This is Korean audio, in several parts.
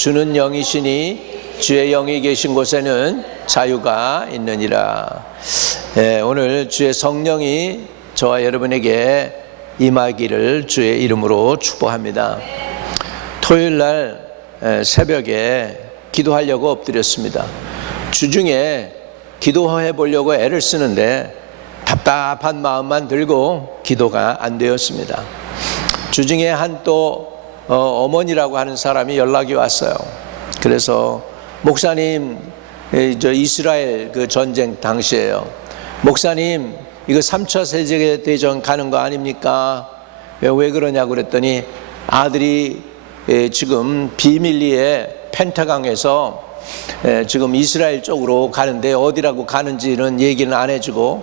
주는 영이시니 주의 영이 계신 곳에는 자유가 있느니라. 오늘 주의 성령이 저와 여러분에게 임하기를 주의 이름으로 축복합니다. 토요일 날 새벽에 기도하려고 엎드렸습니다. 주중에 기도해 보려고 애를 쓰는데 답답한 마음만 들고 기도가 안 되었습니다. 주중에 한 또 어머니라고 하는 사람이 연락이 왔어요. 그래서 목사님, 이스라엘 그 전쟁 당시에요. 목사님, 이거 3차 세계대전 가는 거 아닙니까? 왜 그러냐고 그랬더니 아들이 지금 비밀리에 펜타강에서 지금 이스라엘 쪽으로 가는데 어디라고 가는지는 얘기는 안 해주고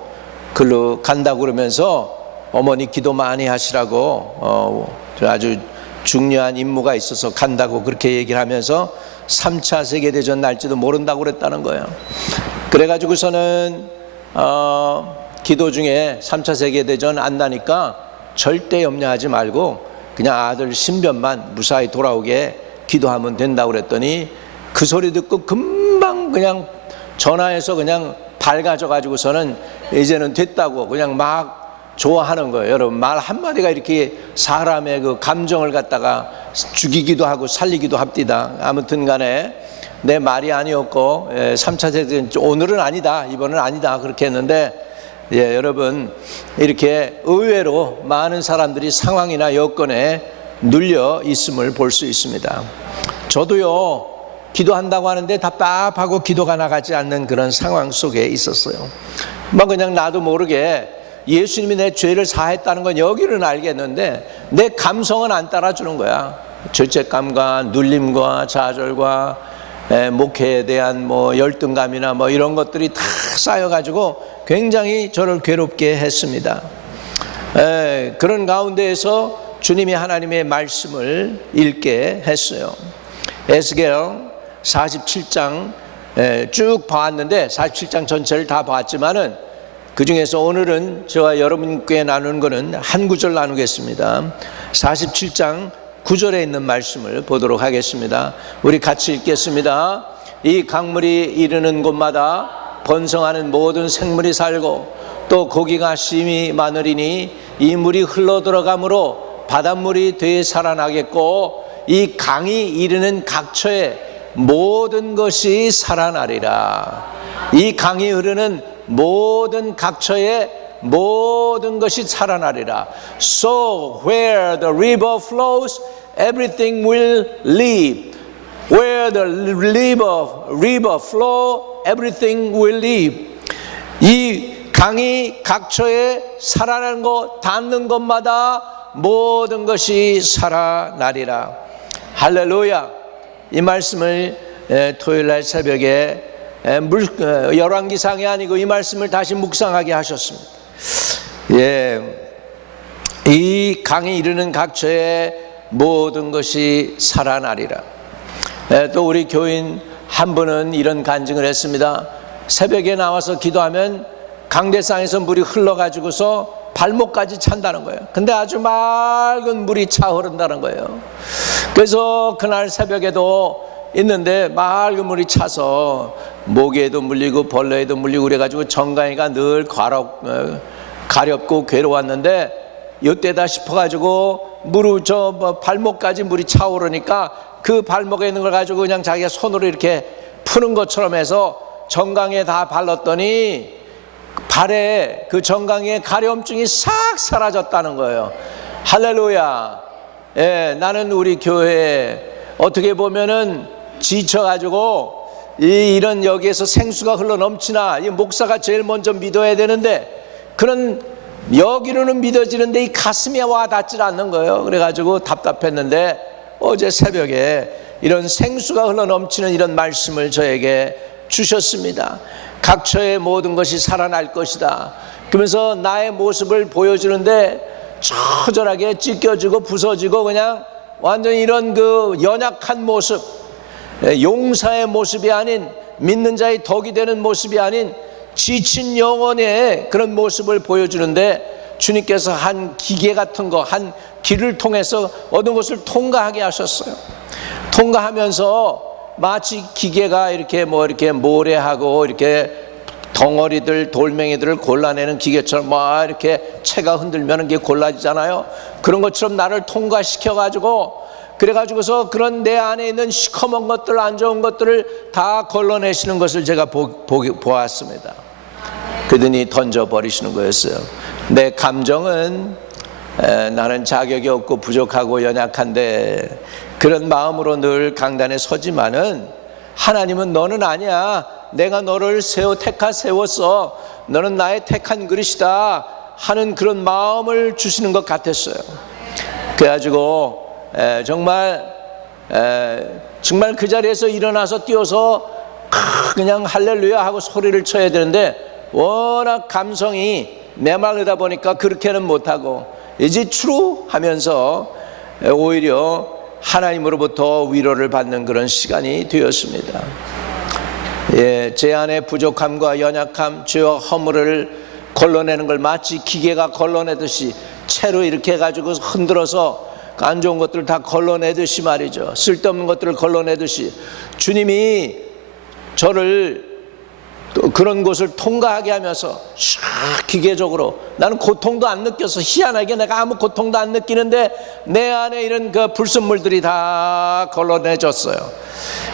글로 간다고 그러면서 어머니 기도 많이 하시라고 아주 중요한 임무가 있어서 간다고 그렇게 얘기를 하면서 3차 세계대전 날지도 모른다고 그랬다는 거예요. 그래가지고서는 기도 중에 3차 세계대전 안 나니까 절대 염려하지 말고 그냥 아들 신변만 무사히 돌아오게 기도하면 된다고 그랬더니 그 소리 듣고 금방 그냥 전화해서 그냥 밝아져가지고서는 이제는 됐다고 그냥 막 좋아하는 거예요. 여러분, 말 한마디가 이렇게 사람의 그 감정을 갖다가 죽이기도 하고 살리기도 합디다. 아무튼 간에 내 말이 아니었고 3차 세대는 오늘은 아니다, 이번은 아니다 그렇게 했는데 여러분, 이렇게 의외로 많은 사람들이 상황이나 여건에 눌려 있음을 볼 수 있습니다. 저도요, 기도한다고 하는데 답답하고 기도가 나가지 않는 그런 상황 속에 있었어요. 막 그냥 나도 모르게 예수님이 내 죄를 사했다는 건 여기는 알겠는데 내 감성은 안 따라주는 거야. 죄책감과 눌림과 좌절과 목회에 대한 열등감이나 이런 것들이 다 쌓여가지고 굉장히 저를 괴롭게 했습니다. 그런 가운데에서 주님이 하나님의 말씀을 읽게 했어요. 에스겔 47장 쭉 봐왔는데 47장 전체를 다 봤지만은 그 중에서 오늘은 저와 여러분께 나누는 것은 한 구절 나누겠습니다. 47장 9절에 있는 말씀을 보도록 하겠습니다. 우리 같이 읽겠습니다. 이 강물이 이르는 곳마다 번성하는 모든 생물이 살고 또 고기가 심히 많으리니 이 물이 흘러 들어가므로 바닷물이 되살아나겠고 이 강이 이르는 각처에 모든 것이 살아나리라. 이 강이 흐르는 모든 각처에 모든 것이 살아나리라. So where the river flows, everything will live. Where the river flow, everything will live. 이 강이 각처에 살아나는 것, 닿는 것마다 모든 것이 살아나리라. 할렐루야. 이 말씀을 토요일날 새벽에 열왕기상이 아니고 이 말씀을 다시 묵상하게 하셨습니다. 이 강이 이르는 각처에 모든 것이 살아나리라. 또 우리 교인 한 분은 이런 간증을 했습니다. 새벽에 나와서 기도하면 강대상에서 물이 흘러가지고서 발목까지 찬다는 거예요. 근데 아주 맑은 물이 차 흐른다는 거예요. 그래서 그날 새벽에도 있는데 맑은 물이 차서 모기에도 물리고 벌레에도 물리고 그래가지고 정강이가 늘 가렵고 괴로웠는데 이때다 싶어가지고 발목까지 물이 차오르니까 그 발목에 있는 걸 가지고 그냥 자기가 손으로 이렇게 푸는 것처럼 해서 정강이에 다 발랐더니 발에 그 정강이의 가려움증이 싹 사라졌다는 거예요. 할렐루야. 나는 우리 교회에 어떻게 보면은 지쳐가지고 이런 여기에서 생수가 흘러 넘치나 이 목사가 제일 먼저 믿어야 되는데 그런 여기로는 믿어지는데 이 가슴에 와 닿질 않는 거예요. 그래가지고 답답했는데 어제 새벽에 이런 생수가 흘러 넘치는 이런 말씀을 저에게 주셨습니다. 각처의 모든 것이 살아날 것이다. 그러면서 나의 모습을 보여주는데 처절하게 찢겨지고 부서지고 그냥 완전히 이런 그 연약한 모습, 용사의 모습이 아닌 믿는 자의 덕이 되는 모습이 아닌 지친 영혼의 그런 모습을 보여주는데 주님께서 한 기계 같은 거, 한 길을 통해서 어떤 것을 통과하게 하셨어요. 통과하면서 마치 기계가 이렇게 이렇게 모래하고 이렇게 덩어리들 돌멩이들을 골라내는 기계처럼 막 이렇게 채가 흔들면 이게 골라지잖아요. 그런 것처럼 나를 통과시켜 가지고 그래가지고서 그런 내 안에 있는 시커먼 것들, 안 좋은 것들을 다 걸러내시는 것을 제가 보았습니다. 그러더니 던져버리시는 거였어요. 내 감정은 나는 자격이 없고 부족하고 연약한데 그런 마음으로 늘 강단에 서지만은 하나님은 너는 아니야. 내가 너를 택하 세웠어. 너는 나의 택한 그릇이다 하는 그런 마음을 주시는 것 같았어요. 그래가지고 정말 그 자리에서 일어나서 뛰어서 그냥 할렐루야 하고 소리를 쳐야 되는데 워낙 감성이 메마르다 보니까 그렇게는 못하고 이제 트루 하면서 오히려 하나님으로부터 위로를 받는 그런 시간이 되었습니다. 제 안의 부족함과 연약함, 죄와 허물을 걸러내는 걸 마치 기계가 걸러내듯이 채로 이렇게 해가지고 흔들어서 안 좋은 것들을 다 걸러내듯이 말이죠. 쓸데없는 것들을 걸러내듯이 주님이 저를 그런 곳을 통과하게 하면서 기계적으로 나는 고통도 안 느껴서 희한하게 내가 아무 고통도 안 느끼는데 내 안에 이런 그 불순물들이 다 걸러내졌어요.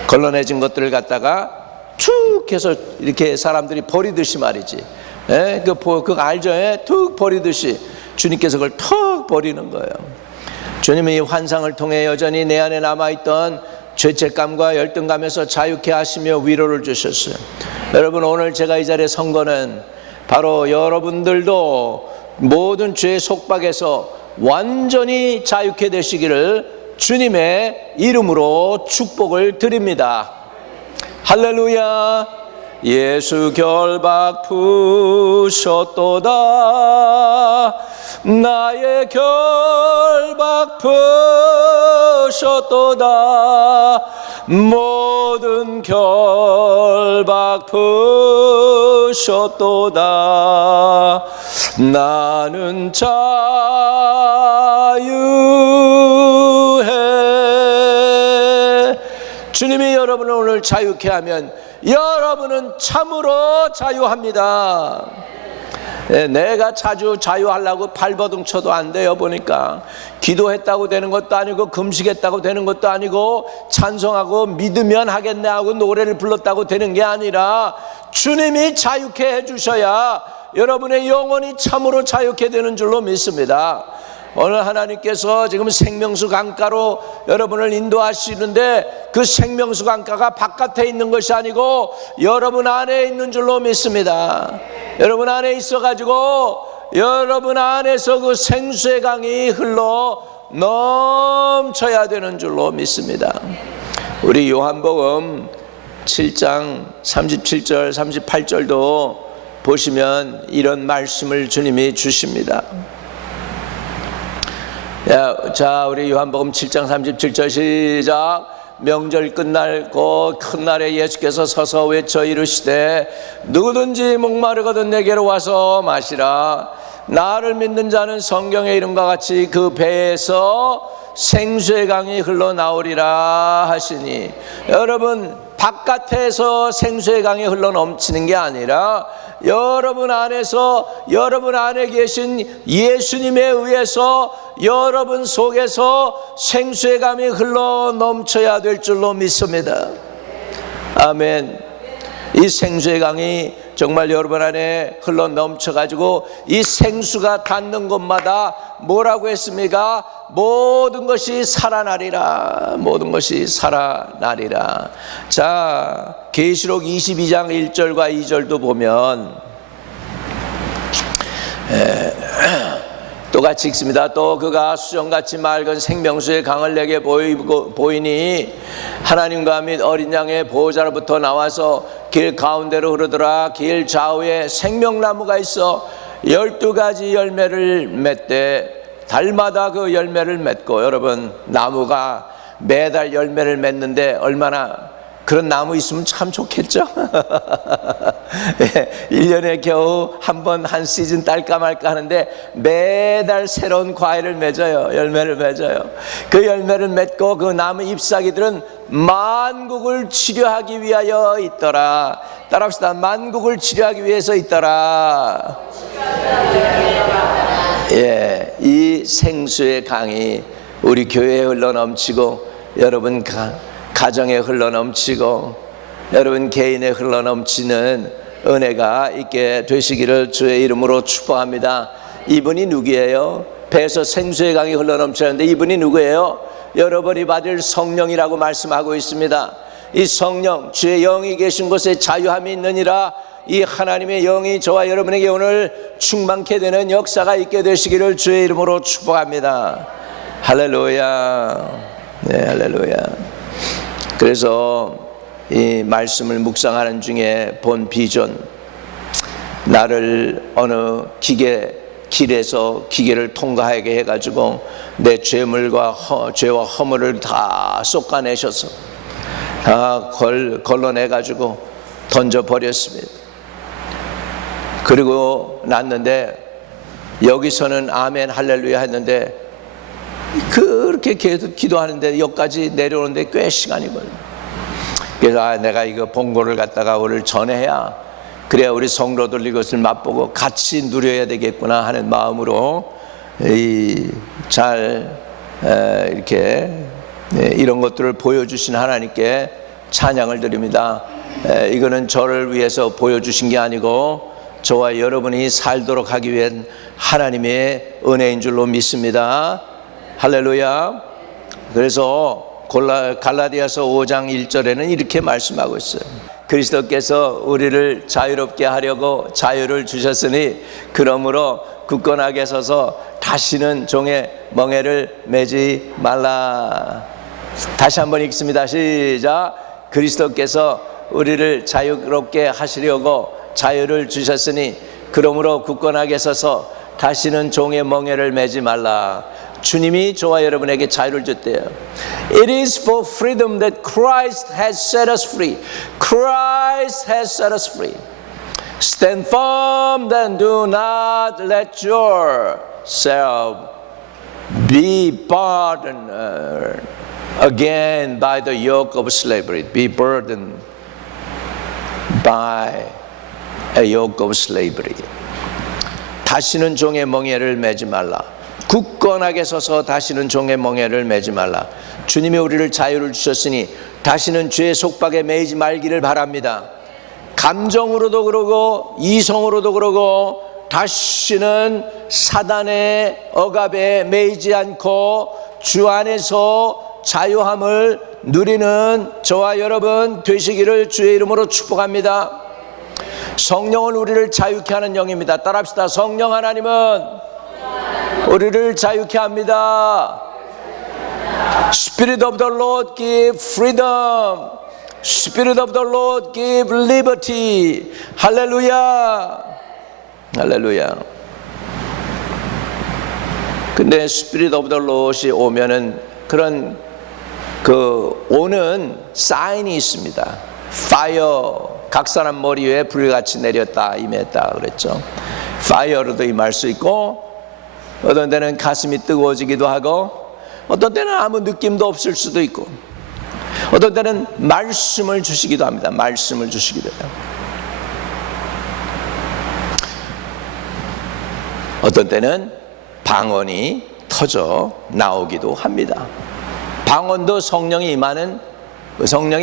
걸러내진 것들을 갖다가 툭 해서 이렇게 사람들이 버리듯이 말이지. 그거 알죠? 툭 버리듯이 주님께서 그걸 턱 버리는 거예요. 주님이 환상을 통해 여전히 내 안에 남아있던 죄책감과 열등감에서 자유케 하시며 위로를 주셨어요. 여러분, 오늘 제가 이 자리에 선 거는 바로 여러분들도 모든 죄의 속박에서 완전히 자유케 되시기를 주님의 이름으로 축복을 드립니다. 할렐루야. 예수 결박 푸셨도다. 나의 결박 푸셨도다. 모든 결박 푸셨도다. 나는 자유해. 주님이 여러분을 오늘 자유케 하면 여러분은 참으로 자유합니다. 내가 자유하려고 발버둥 쳐도 안 돼요. 보니까 기도했다고 되는 것도 아니고 금식했다고 되는 것도 아니고 찬송하고 믿으면 하겠네 하고 노래를 불렀다고 되는 게 아니라 주님이 자유케 해주셔야 여러분의 영혼이 참으로 자유케 되는 줄로 믿습니다. 오늘 하나님께서 지금 생명수 강가로 여러분을 인도하시는데 그 생명수 강가가 바깥에 있는 것이 아니고 여러분 안에 있는 줄로 믿습니다. 여러분 안에 있어가지고 여러분 안에서 그 생수의 강이 흘러 넘쳐야 되는 줄로 믿습니다. 우리 요한복음 7장 37절 38절도 보시면 이런 말씀을 주님이 주십니다. 자, 우리 요한복음 7장 37절 시작. 명절 끝날 곧 큰 날에 예수께서 서서 외쳐 이르시되 누구든지 목마르거든 내게로 와서 마시라. 나를 믿는 자는 성경의 이름과 같이 그 배에서 생수의 강이 흘러나오리라 하시니, 여러분 바깥에서 생수의 강이 흘러넘치는 게 아니라 여러분 안에서 여러분 안에 계신 예수님에 의해서 여러분 속에서 생수의 강이 흘러넘쳐야 될 줄로 믿습니다. 아멘. 이 생수의 강이 정말 여러분 안에 흘러넘쳐가지고 이 생수가 닿는 곳마다 뭐라고 했습니까? 모든 것이 살아나리라. 모든 것이 살아나리라. 자, 계시록 22장 1절과 2절도 보면 또 같이 읽습니다. 또 그가 수정같이 맑은 생명수의 강을 내게 보이니 하나님과 및 어린 양의 보호자로부터 나와서 길 가운데로 흐르더라. 길 좌우에 생명나무가 있어 12가지 열매를 맺되 달마다 그 열매를 맺고, 여러분 나무가 매달 열매를 맺는데 얼마나 그런 나무 있으면 참 좋겠죠. 1년에 겨우 한 번 한 시즌 딸까 말까 하는데 매달 새로운 과일을 맺어요. 열매를 맺어요. 그 열매를 맺고 그 나무 잎사귀들은 만국을 치료하기 위하여 있더라. 따라합시다. 만국을 치료하기 위해서 있더라. 예, 이 생수의 강이 우리 교회에 흘러넘치고 여러분 가정에 흘러넘치고 여러분 개인에 흘러넘치는 은혜가 있게 되시기를 주의 이름으로 축복합니다. 이분이 누구예요? 배에서 생수의 강이 흘러넘치는데 이분이 누구예요? 여러분이 받을 성령이라고 말씀하고 있습니다. 이 성령, 주의 영이 계신 곳에 자유함이 있느니라. 이 하나님의 영이 저와 여러분에게 오늘 충만케 되는 역사가 있게 되시기를 주의 이름으로 축복합니다. 할렐루야. 네, 할렐루야. 그래서 이 말씀을 묵상하는 중에 본 비전, 나를 어느 길에서 기계를 통과하게 해가지고 내 죄물과 죄와 허물을 다 쏟아내셔서 다 걸러내가지고 던져버렸습니다. 그리고 났는데 여기서는 아멘 할렐루야 했는데 그렇게 계속 기도하는데 여기까지 내려오는데 꽤 시간이 걸려요. 그래서 내가 이거 본고를 갖다가 오늘 전해야 그래야 우리 성도들 이것을 맛보고 같이 누려야 되겠구나 하는 마음으로 이렇게 이런 것들을 보여주신 하나님께 찬양을 드립니다. 이거는 저를 위해서 보여주신 게 아니고 저와 여러분이 살도록 하기 위한 하나님의 은혜인 줄로 믿습니다. 할렐루야. 그래서 갈라디아서 5장 1절에는 이렇게 말씀하고 있어요. 그리스도께서 우리를 자유롭게 하려고 자유를 주셨으니 그러므로 굳건하게 서서 다시는 종의 멍에를 매지 말라. 다시 한번 읽습니다. 시작. 그리스도께서 우리를 자유롭게 하시려고 자유를 주셨으니 그러므로 굳건하게 서서 다시는 종의 멍에를 매지 말라. 주님이 저와 여러분에게 자유를 줬대요. It is for freedom that Christ has set us free. Christ has set us free. Stand firm, then do not let yourself be burdened again by the yoke of slavery. Be burdened by a yoke of slavery. 다시는 종의 멍에를 매지 말라. 굳건하게 서서 다시는 종의 멍에를 매지 말라. 주님이 우리를 자유를 주셨으니 다시는 죄의 속박에 매이지 말기를 바랍니다. 감정으로도 그러고 이성으로도 그러고 다시는 사단의 억압에 매이지 않고 주 안에서 자유함을 누리는 저와 여러분 되시기를 주의 이름으로 축복합니다. 성령은 우리를 자유케 하는 영입니다. 따라합시다. 성령 하나님은 우리를 자유케 합니다. Spirit of the Lord give freedom. Spirit of the Lord give liberty. 할렐루야. 할렐루야. 근데 Spirit of the Lord이 오면은 그런 오는 사인이 있습니다. Fire. 각 사람 머리 위에 불같이 내렸다 임했다 그랬죠. Fire로도 임할 수 있고 어떤 때는 가슴이 뜨거워지기도 하고 어떤 때는 아무 느낌도 없을 수도 있고 어떤 때는 말씀을 주시기도 합니다. 말씀을 주시기도 해요. 어떤 때는 방언이 터져 나오기도 합니다. 방언도 성령의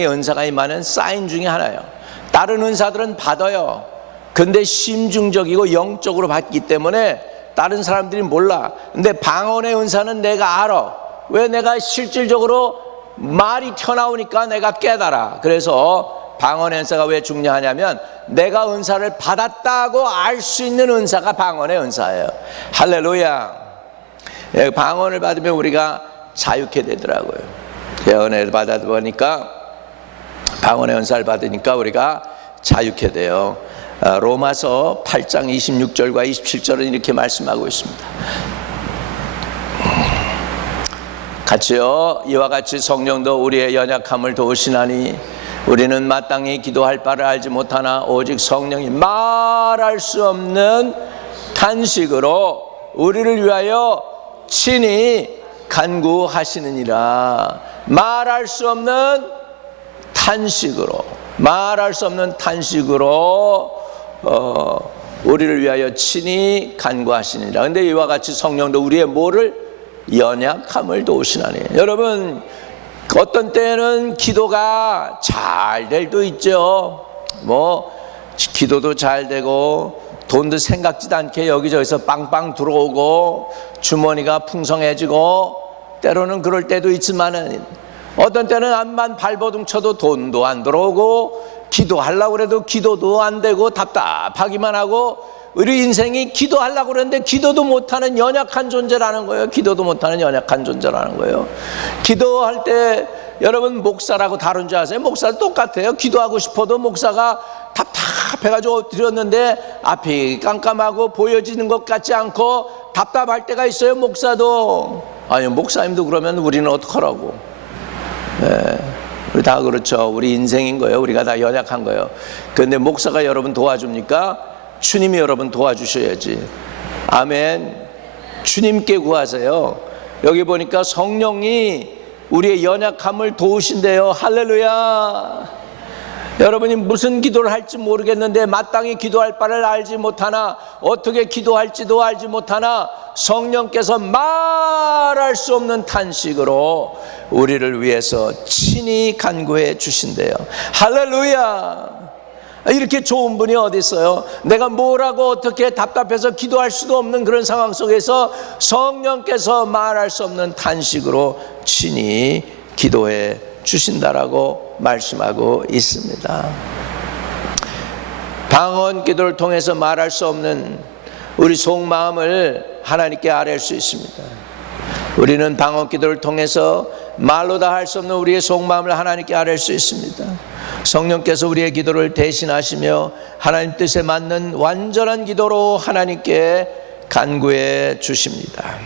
은사가 임하는 사인 중에 하나예요. 다른 은사들은 받아요. 근데 심중적이고 영적으로 받기 때문에 다른 사람들이 몰라. 근데 방언의 은사는 내가 알아. 왜? 내가 실질적으로 말이 튀어나오니까 내가 깨달아. 그래서 방언의 은사가 왜 중요하냐면 내가 은사를 받았다고 알 수 있는 은사가 방언의 은사예요. 할렐루야. 방언을 받으면 우리가 자유케 되더라고요. 은혜를 받아 보니까 방언의 은사를 받으니까 우리가 자유케 돼요. 로마서 8장 26절과 27절은 이렇게 말씀하고 있습니다. 같이요. 이와 같이 성령도 우리의 연약함을 도우시나니 우리는 마땅히 기도할 바를 알지 못하나 오직 성령이 말할 수 없는 탄식으로 우리를 위하여 친히 간구하시느니라. 말할 수 없는 탄식으로, 말할 수 없는 탄식으로 우리를 위하여 친히 간구하시느니라. 근데 이와 같이 성령도 우리의 뭐를? 연약함을 도우시나니. 여러분, 어떤 때는 기도가 잘 될 때도 있죠. 뭐 기도도 잘 되고 돈도 생각지도 않게 여기저기서 빵빵 들어오고 주머니가 풍성해지고, 때로는 그럴 때도 있지만은 어떤 때는 암만 발버둥 쳐도 돈도 안 들어오고 기도하려고 그래도 기도도 안 되고 답답하기만 하고, 우리 인생이 기도하려고 그러는데 기도도 못하는 연약한 존재라는 거예요. 기도도 못하는 연약한 존재라는 거예요. 기도할 때 여러분, 목사라고 다른 줄 아세요? 목사도 똑같아요. 기도하고 싶어도 목사가 답답해가지고 드렸는데 앞이 깜깜하고 보여지는 것 같지 않고 답답할 때가 있어요. 목사도. 아니, 목사님도 그러면 우리는 어떡하라고? 우리 다 그렇죠. 우리 인생인 거예요. 우리가 다 연약한 거예요. 그런데 목사가 여러분 도와줍니까? 주님이 여러분 도와주셔야지. 아멘. 주님께 구하세요. 여기 보니까 성령이 우리의 연약함을 도우신대요. 할렐루야. 여러분이 무슨 기도를 할지 모르겠는데 마땅히 기도할 바를 알지 못하나, 어떻게 기도할지도 알지 못하나 성령께서 말할 수 없는 탄식으로 우리를 위해서 친히 간구해 주신대요. 할렐루야. 이렇게 좋은 분이 어디 있어요? 내가 뭐라고 어떻게 답답해서 기도할 수도 없는 그런 상황 속에서 성령께서 말할 수 없는 탄식으로 친히 기도해 주신다라고 말씀하고 있습니다. 방언 기도를 통해서 말할 수 없는 우리 속마음을 하나님께 아뢰 수 있습니다. 우리는 방언 기도를 통해서 말로 다 할 수 없는 우리의 속마음을 하나님께 아뢰 수 있습니다. 성령께서 우리의 기도를 대신하시며 하나님 뜻에 맞는 완전한 기도로 하나님께 간구해 주십니다.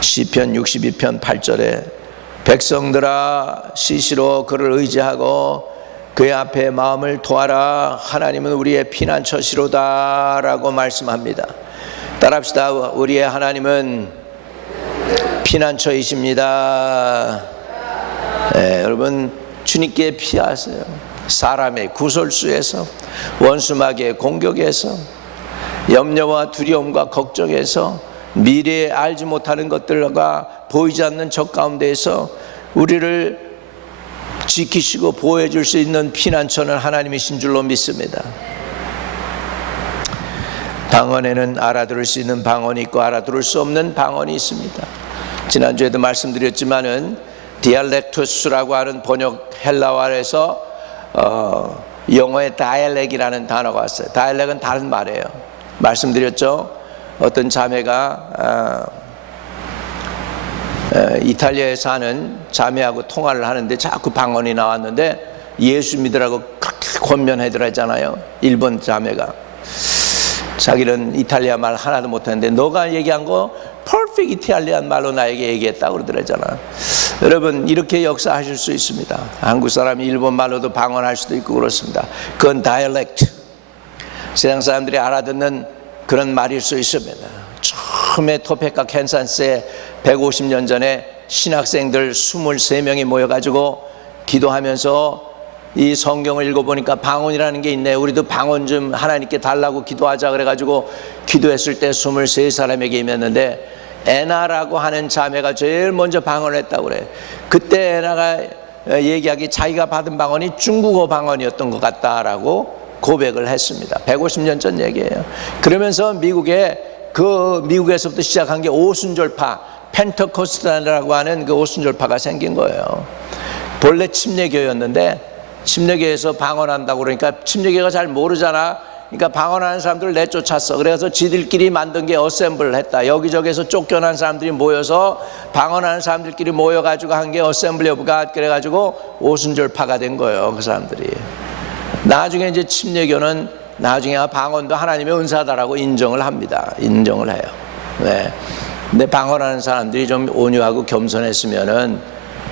시편 62편 8절에 백성들아 시시로 그를 의지하고 그의 앞에 마음을 토하라. 하나님은 우리의 피난처시로다 라고 말씀합니다. 따라합시다. 우리의 하나님은 피난처이십니다. 여러분, 주님께 피하세요. 사람의 구설수에서, 원수마귀의 공격에서, 염려와 두려움과 걱정에서, 미래에 알지 못하는 것들과 보이지 않는 적 가운데에서 우리를 지키시고 보호해 줄 수 있는 피난처는 하나님이신 줄로 믿습니다. 방언에는 알아들을 수 있는 방언이 있고 알아들을 수 없는 방언이 있습니다. 지난주에도 말씀드렸지만은 디알렉투스라고 하는 번역 헬라어에서 영어의 다이알렉이라는 단어가 왔어요. 다이알렉은 다른 말이에요. 말씀드렸죠. 어떤 자매가 이탈리아에 사는 자매하고 통화를 하는데 자꾸 방언이 나왔는데 예수 믿으라고 그렇게 권면하더라잖아요. 일본 자매가 자기는 이탈리아 말 하나도 못하는데 너가 얘기한 거 퍼펙트 이탈리안 말로 나에게 얘기했다고 그러더라잖아. 여러분, 이렇게 역사하실 수 있습니다. 한국 사람이 일본 말로도 방언할 수도 있고 그렇습니다. 그건 다이얼렉트, 세상 사람들이 알아듣는 그런 말일 수 있습니다. 처음에 토페카 캔사스에 150년 전에 신학생들 23명이 모여가지고 기도하면서 이 성경을 읽어보니까 방언이라는 게 있네, 우리도 방언 좀 하나님께 달라고 기도하자 그래가지고 기도했을 때 23사람에게 임했는데 애나라고 하는 자매가 제일 먼저 방언을 했다고 그래. 그때 애나가 얘기하기 자기가 받은 방언이 중국어 방언이었던 것 같다라고 고백을 했습니다. 150년 전 얘기예요. 그러면서 미국에서부터 시작한 게 오순절파, 펜터코스탈이라고 하는 그 오순절파가 생긴 거예요. 본래 침례교였는데 침례교에서 방언한다고 그러니까 침례교가 잘 모르잖아. 그러니까 방언하는 사람들을 내쫓았어. 그래서 지들끼리 만든 게 어셈블을 했다. 여기저기서 쫓겨난 사람들이 모여서 방언하는 사람들끼리 모여가지고 한 게 어셈블리 오브 갓, 그래가지고 오순절파가 된 거예요. 그 사람들이. 나중에 이제 침례교는 나중에 방언도 하나님의 은사다라고 인정을 합니다. 인정을 해요. 네. 근데 방언하는 사람들이 좀 온유하고 겸손했으면은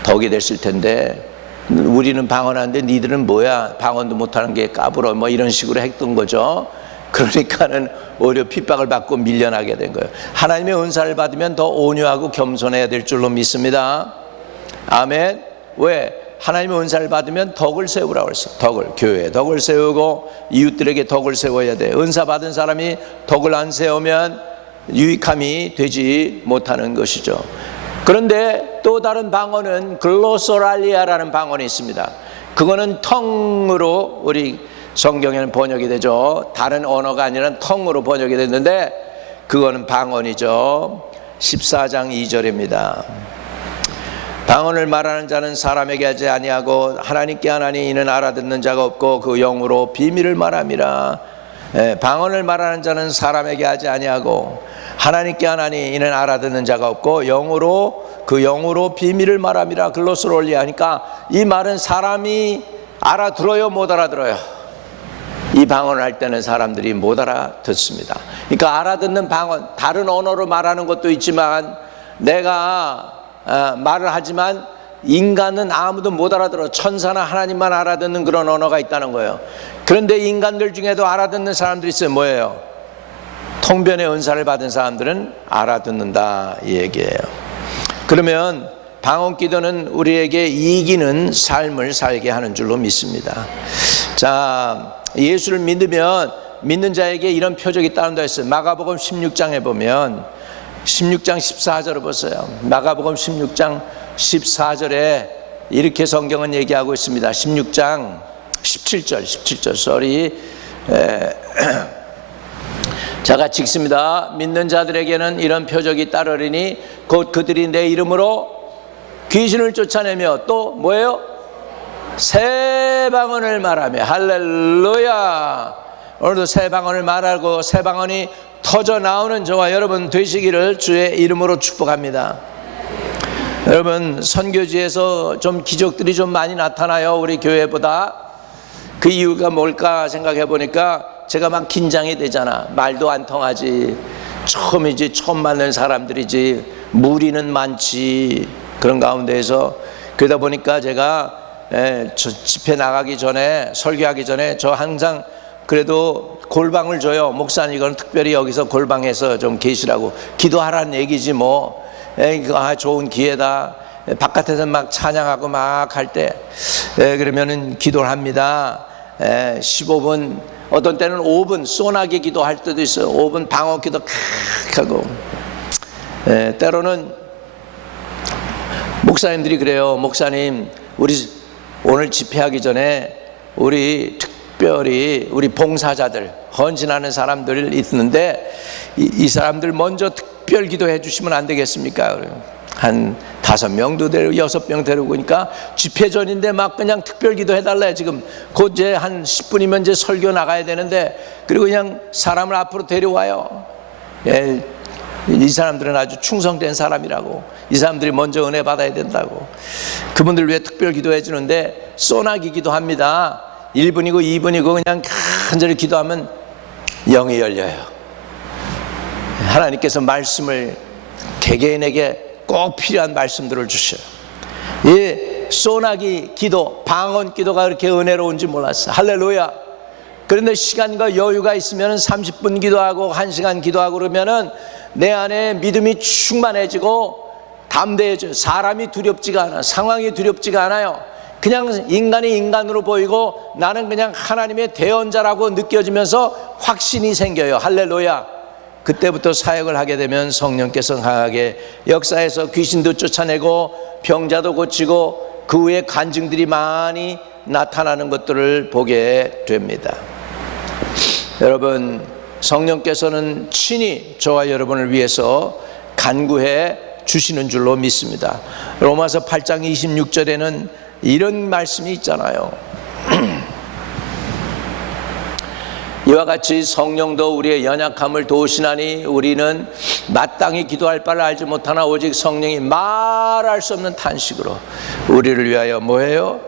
덕이 됐을 텐데 우리는 방언하는데 니들은 뭐야, 방언도 못하는 게 까불어, 뭐 이런 식으로 했던 거죠. 그러니까는 오히려 핍박을 받고 밀려나게 된 거예요. 하나님의 은사를 받으면 더 온유하고 겸손해야 될 줄로 믿습니다. 아멘. 왜? 하나님의 은사를 받으면 덕을 세우라고 했어. 덕을, 교회에 덕을 세우고 이웃들에게 덕을 세워야 돼. 은사 받은 사람이 덕을 안 세우면 유익함이 되지 못하는 것이죠. 그런데 또 다른 방언은 글로소랄리아라는 방언이 있습니다. 그거는 텅으로 우리 성경에는 번역이 되죠. 다른 언어가 아니라 텅으로 번역이 됐는데 그거는 방언이죠. 14장 2절입니다. 방언을 말하는 자는 사람에게 하지 아니하고 하나님께 하나니 이는 알아듣는 자가 없고 그 영으로 비밀을 말함이라. 방언을 말하는 자는 사람에게 하지 아니하고 하나님께 하나니 이는 알아듣는 자가 없고 그 영으로 비밀을 말함이라. 글로소롤리아 하니까 이 말은 사람이 알아들어요, 못 알아들어요? 이 방언을 할 때는 사람들이 못 알아듣습니다. 그러니까 알아듣는 방언, 다른 언어로 말하는 것도 있지만 내가 말을 하지만 인간은 아무도 못 알아들어. 천사나 하나님만 알아듣는 그런 언어가 있다는 거예요. 그런데 인간들 중에도 알아듣는 사람들이 있어요. 뭐예요? 통변의 은사를 받은 사람들은 알아듣는다, 이 얘기예요. 그러면 방언 기도는 우리에게 이기는 삶을 살게 하는 줄로 믿습니다. 자, 예수를 믿으면 믿는 자에게 이런 표적이 따른다 했어요. 마가복음 16장에 보면 16장 14절을 보세요. 마가복음 16장 14절에 이렇게 성경은 얘기하고 있습니다. 16장 17절 쏘리. 자, 같이 읽습니다. 믿는 자들에게는 이런 표적이 따르리니 곧 그들이 내 이름으로 귀신을 쫓아내며 또 뭐예요? 새 방언을 말하며. 할렐루야. 오늘도 새 방언을 말하고 새 방언이 터져 나오는 저와 여러분 되시기를 주의 이름으로 축복합니다. 여러분, 선교지에서 좀 기적들이 좀 많이 나타나요, 우리 교회보다. 그 이유가 뭘까 생각해 보니까 제가 막 긴장이 되잖아. 말도 안 통하지, 처음 만난 사람들이지, 무리는 많지. 그런 가운데에서 그러다 보니까 제가 집회 나가기 전에, 설교하기 전에 저 항상 그래도 골방을 줘요. 목사님 이건 특별히 여기서 골방에서 좀 계시라고, 기도하라는 얘기지 뭐. 좋은 기회다. 바깥에서 막 찬양하고 막 할 때 그러면은 기도를 합니다. 15분, 어떤 때는 5분 소나기 기도할 때도 있어요. 5분 방언 기도 하고. 때로는 목사님들이 그래요. 목사님, 우리 오늘 집회하기 전에 우리 특별히 우리 봉사자들, 헌신하는 사람들 있는데 이 사람들 먼저 특별 기도해 주시면 안 되겠습니까? 한 5명도 데리고 6명 데리고 오니까 집회 전인데 막 그냥 특별 기도 해달래. 지금 곧 이제 한 10분이면 이제 설교 나가야 되는데, 그리고 그냥 사람을 앞으로 데려와요. 이 사람들은 아주 충성된 사람이라고, 이 사람들이 먼저 은혜 받아야 된다고. 그분들 위해 특별 기도해 주는데 소나기 기도합니다. 1분이고 2분이고 그냥 간절히 기도하면 영이 열려요. 하나님께서 말씀을 개개인에게 꼭 필요한 말씀들을 주셔요. 이 소나기 기도, 방언 기도가 그렇게 은혜로운지 몰랐어요. 할렐루야. 그런데 시간과 여유가 있으면 30분 기도하고 1시간 기도하고 그러면은 내 안에 믿음이 충만해지고 담대해져요. 사람이 두렵지가 않아, 상황이 두렵지가 않아요. 그냥 인간이 인간으로 보이고 나는 그냥 하나님의 대언자라고 느껴지면서 확신이 생겨요. 할렐루야. 그때부터 사역을 하게 되면 성령께서 강하게 역사에서 귀신도 쫓아내고 병자도 고치고 그 후에 간증들이 많이 나타나는 것들을 보게 됩니다. 여러분, 성령께서는 친히 저와 여러분을 위해서 간구해 주시는 줄로 믿습니다. 로마서 8장 26절에는 이런 말씀이 있잖아요. 이와 같이 성령도 우리의 연약함을 도우시나니 우리는 마땅히 기도할 바를 알지 못하나 오직 성령이 말할 수 없는 탄식으로 우리를 위하여 뭐예요?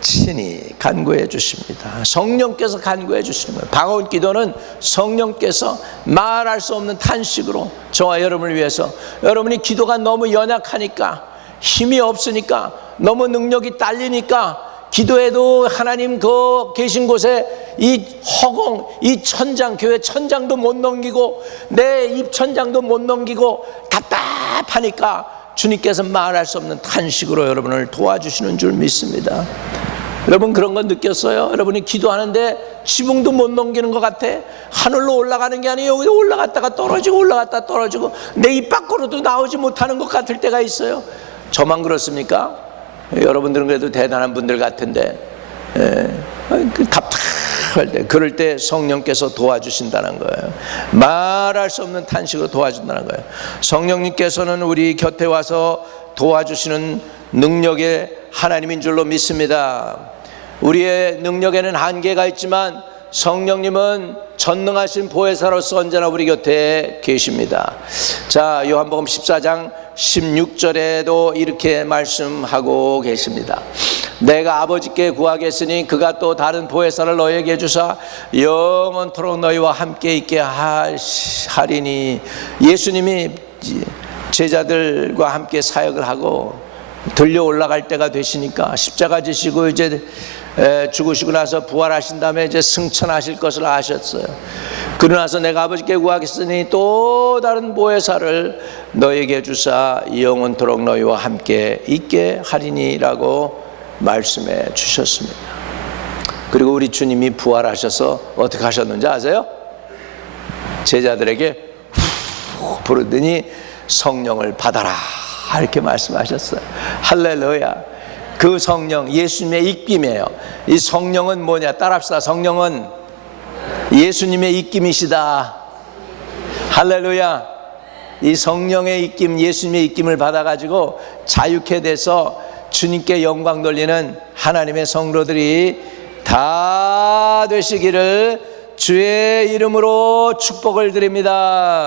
친히 간구해 주십니다. 성령께서 간구해 주시는 거예요. 방언 기도는 성령께서 말할 수 없는 탄식으로 저와 여러분을 위해서, 여러분이 기도가 너무 연약하니까 힘이 없으니까, 너무 능력이 딸리니까 기도해도 하나님 그 계신 곳에 이 허공, 이 천장, 교회 천장도 못 넘기고 내 입천장도 못 넘기고 답답하니까 주님께서 말할 수 없는 탄식으로 여러분을 도와주시는 줄 믿습니다. 여러분 그런 건 느꼈어요? 여러분이 기도하는데 지붕도 못 넘기는 것 같아. 하늘로 올라가는 게 아니에요. 여기 올라갔다가 떨어지고 올라갔다 떨어지고 내 입 밖으로도 나오지 못하는 것 같을 때가 있어요. 저만 그렇습니까? 여러분들은 그래도 대단한 분들 같은데 답답할 때, 그럴 때 성령께서 도와주신다는 거예요. 말할 수 없는 탄식으로 도와준다는 거예요. 성령님께서는 우리 곁에 와서 도와주시는 능력의 하나님인 줄로 믿습니다. 우리의 능력에는 한계가 있지만 성령님은 전능하신 보혜사로서 언제나 우리 곁에 계십니다. 자, 요한복음 14장 16절에도 이렇게 말씀하고 계십니다. 내가 아버지께 구하겠으니 그가 또 다른 보혜사를 너에게 주사 영원토록 너희와 함께 있게 하리니. 예수님이 제자들과 함께 사역을 하고 들려 올라갈 때가 되시니까 십자가 지시고 이제 죽으시고 나서 부활하신 다음에 이제 승천하실 것을 아셨어요. 그러고 나서 내가 아버지께 구하겠으니 또 다른 보혜사를 너에게 주사 영원토록 너희와 함께 있게 하리니라고 말씀해 주셨습니다. 그리고 우리 주님이 부활하셔서 어떻게 하셨는지 아세요? 제자들에게 후 부르더니 성령을 받아라 이렇게 말씀하셨어요. 할렐루야. 그 성령, 예수님의 입김이에요. 이 성령은 뭐냐? 따라합시다. 성령은 예수님의 입김이시다. 할렐루야. 이 성령의 입김, 예수님의 입김을 받아가지고 자유케 돼서 주님께 영광 돌리는 하나님의 성도들이 다 되시기를 주의 이름으로 축복을 드립니다.